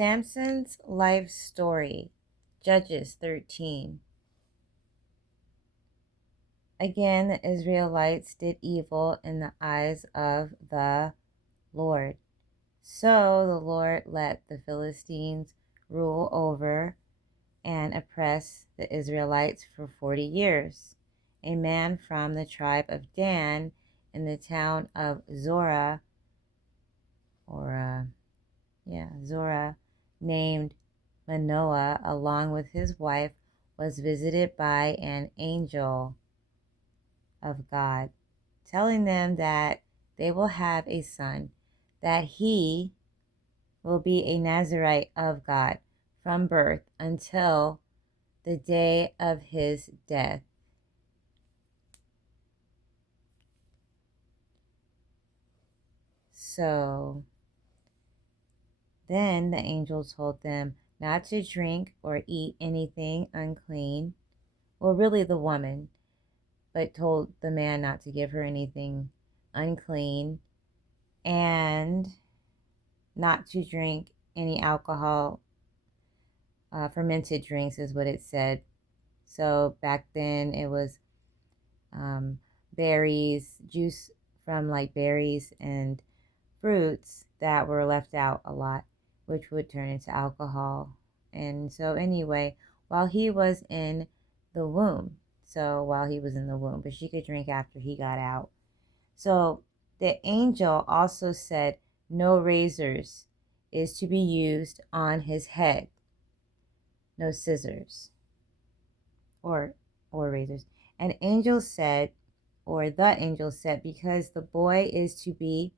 Samson's life story, Judges 13. Again, the Israelites did evil in the eyes of the Lord. So the Lord let the Philistines rule over and oppress the Israelites for 40 years. A man from the tribe of Dan in the town of Zorah, Zorah, named Manoah, along with his wife, was visited by an angel of God, telling them that they will have a son, that he will be a Nazarite of God from birth until the day of his death. So then the angel told them not to drink or eat anything unclean. Well, really the woman, but told the man not to give her anything unclean and not to drink any alcohol. Fermented drinks is what it said. So back then it was berries, juice from like berries and fruits that were left out a lot, which would turn into alcohol. And so anyway, while he was in the womb, but she could drink after he got out. So the angel also said no razors is to be used on his head, no scissors or razors. And the angel said, because the boy is to be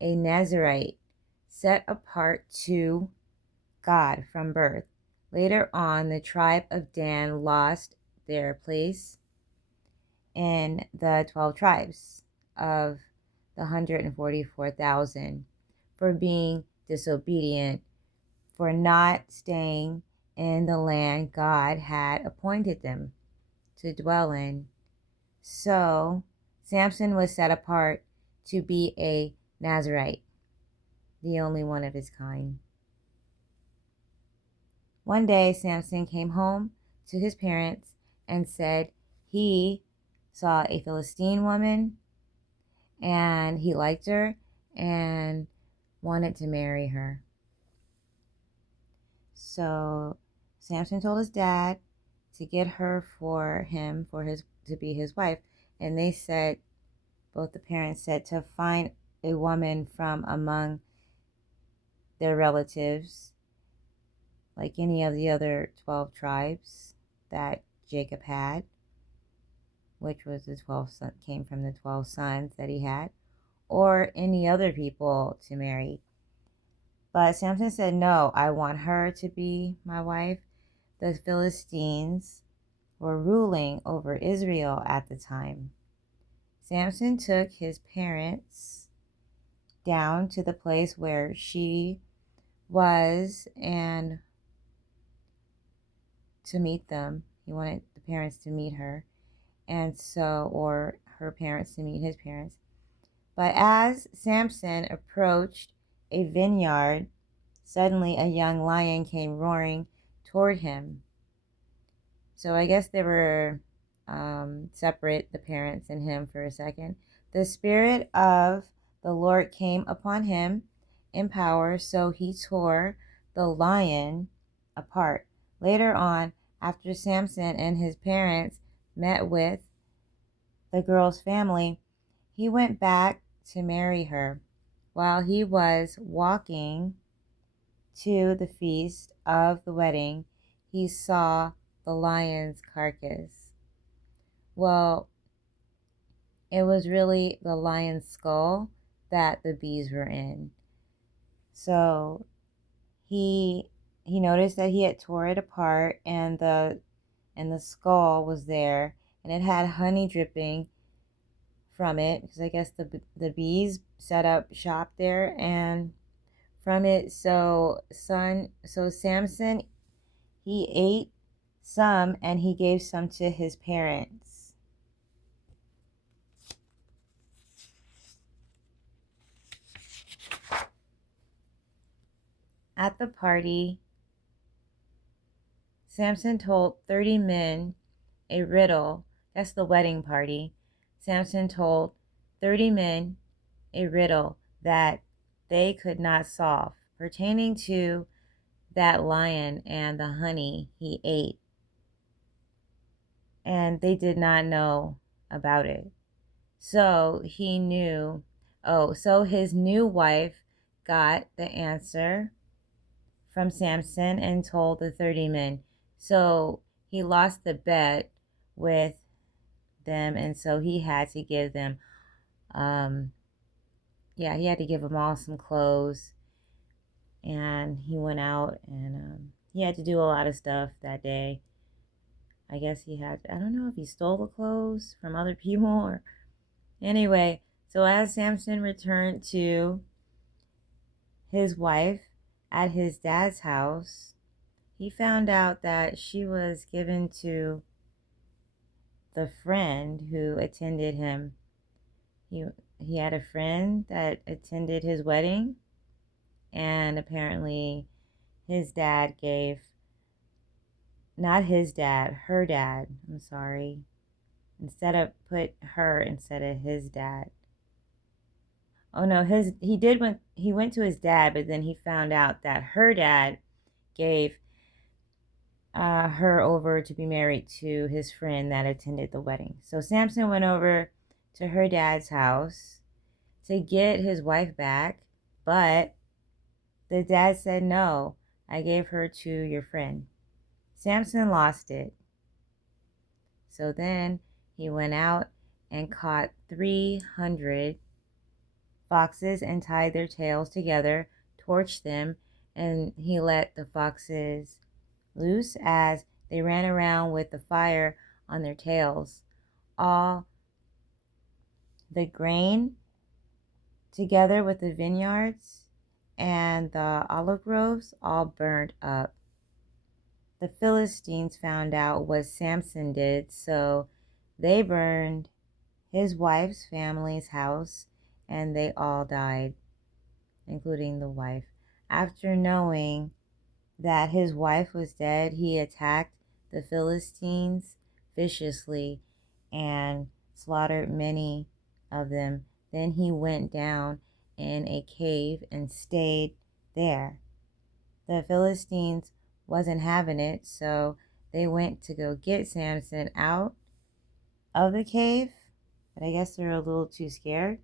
a Nazarite, set apart to God from birth. Later on, the tribe of Dan lost their place in the 12 tribes of the 144,000 for being disobedient, for not staying in the land God had appointed them to dwell in. So Samson was set apart to be a Nazarite, the only one of his kind. One day Samson came home to his parents and said he saw a Philistine woman and he liked her and wanted to marry her. So Samson told his dad to get her for him, to be his wife. And they said, both the parents said, to find a woman from among their relatives, like any of the other 12 tribes that Jacob had, which was came from the 12 sons that he had, or any other people to marry. But Samson said, no, I want her to be my wife. The Philistines were ruling over Israel at the time. Samson took his parents down to the place where she was and to meet them. He wanted the parents to meet her, or her parents to meet his parents. But as Samson approached a vineyard, suddenly a young lion came roaring toward him. So I guess they were separate, the parents and him, for a second. The Spirit of the Lord came upon him in power, so he tore the lion apart. Later on, after Samson and his parents met with the girl's family, he went back to marry her. While he was walking to the feast of the wedding, he saw the lion's carcass. Well, it was really the lion's skull that the bees were in. So he noticed that he had tore it apart, and the skull was there, and it had honey dripping from it, because I guess the bees set up shop there, and from it. So Samson, he ate some and he gave some to his parents. At the party, Samson told 30 men a riddle. That's the wedding party. Samson told 30 men a riddle that they could not solve, pertaining to that lion and the honey he ate, and they did not know about it. So he knew, so his new wife got the answer from Samson and told the 30 men. So he lost the bet with them, and so he had to give them, he had to give them all some clothes, and he went out and he had to do a lot of stuff that day. I guess he had, I don't know if he stole the clothes from other people or, anyway. So as Samson returned to his wife at his dad's house, he found out that she was given to the friend who attended him. He had a friend that attended his wedding, and apparently his dad gave, not his dad, her dad, I'm sorry, put her instead of his dad. Oh no, he went to his dad, but then he found out that her dad gave her over to be married to his friend that attended the wedding. So Samson went over to her dad's house to get his wife back, but the dad said, "No, I gave her to your friend." Samson lost it. So then he went out and caught 300 foxes and tied their tails together, torched them, and he let the foxes loose as they ran around with the fire on their tails. All the grain, together with the vineyards and the olive groves, all burned up. The Philistines found out what Samson did, so they burned his wife's family's house, and they all died, including the wife. After knowing that his wife was dead, he attacked the Philistines viciously and slaughtered many of them. Then he went down in a cave and stayed there. The Philistines wasn't having it, so they went to go get Samson out of the cave, but I guess they're a little too scared.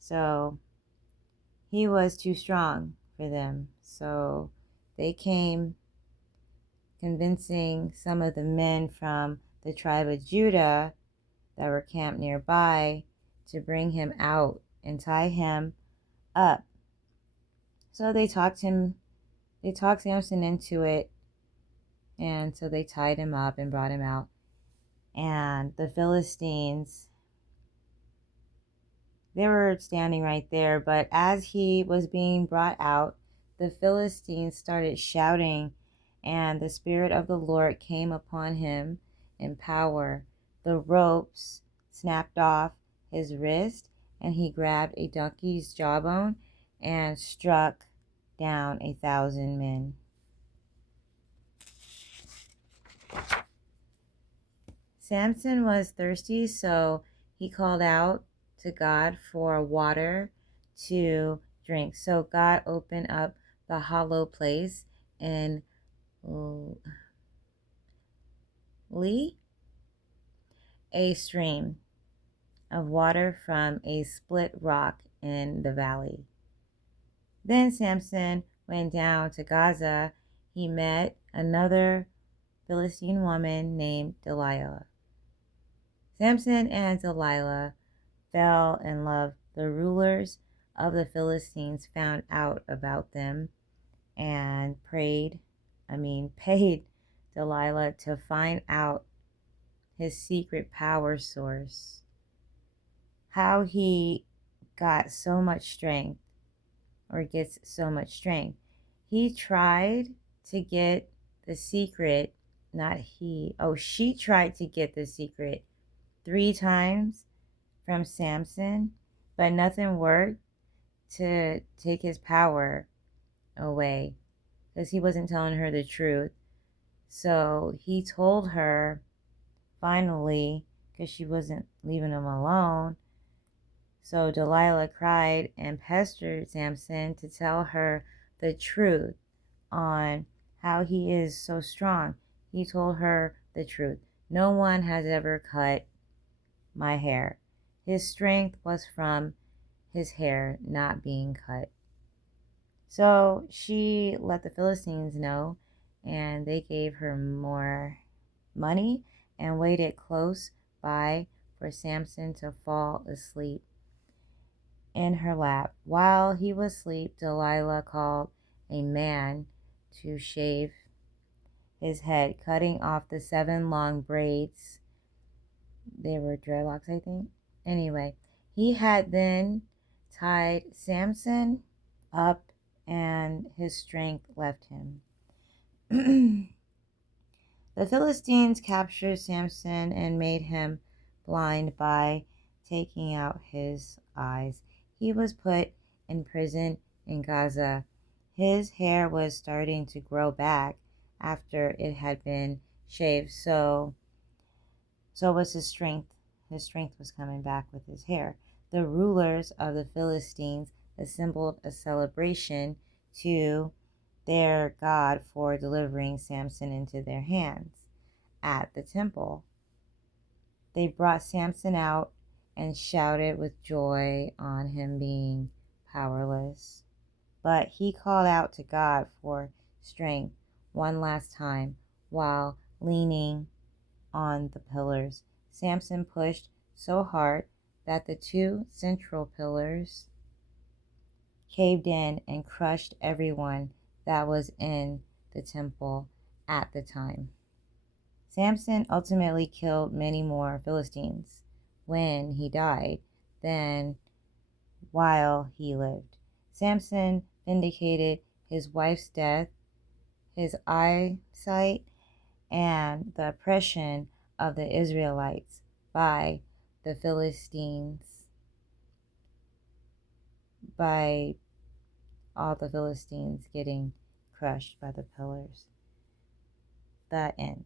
So he was too strong for them. So they came, convincing some of the men from the tribe of Judah that were camped nearby to bring him out and tie him up. So they talked Samson into it, and so they tied him up and brought him out. And the Philistines, they were standing right there, but as he was being brought out, the Philistines started shouting, and the Spirit of the Lord came upon him in power. The ropes snapped off his wrist, and he grabbed a donkey's jawbone and struck down 1,000 men. Samson was thirsty, so he called out to God for water to drink. So God opened up the hollow place in Lee, a stream of water from a split rock in the valley. Then Samson went down to Gaza. He met another Philistine woman named Delilah. Samson and Delilah fell in love. The rulers of the Philistines found out about them and paid Delilah to find out his secret power source, how he got so much strength or gets so much strength. He tried to get the secret, she tried to get the secret 3 times from Samson, but nothing worked to take his power away because he wasn't telling her the truth. So he told her finally, because she wasn't leaving him alone. So Delilah cried and pestered Samson to tell her the truth on how he is so strong. He told her the truth. No one has ever cut my hair. His strength was from his hair not being cut. So she let the Philistines know, and they gave her more money and waited close by for Samson to fall asleep in her lap. While he was asleep, Delilah called a man to shave his head, cutting off the 7 long braids. They were dreadlocks, I think. Anyway, he had then tied Samson up, and his strength left him. The Philistines captured Samson and made him blind by taking out his eyes. He was put in prison in Gaza. His hair was starting to grow back after it had been shaved, so was his strength. His strength was coming back with his hair. The rulers of the Philistines assembled a celebration to their God for delivering Samson into their hands at the temple. They brought Samson out and shouted with joy on him being powerless. But he called out to God for strength one last time while leaning on the pillars. Samson pushed so hard that the 2 central pillars caved in and crushed everyone that was in the temple at the time. Samson ultimately killed many more Philistines when he died than while he lived. Samson vindicated his wife's death, his eyesight, and the oppression of the Israelites by the Philistines, by all the Philistines getting crushed by the pillars. The end.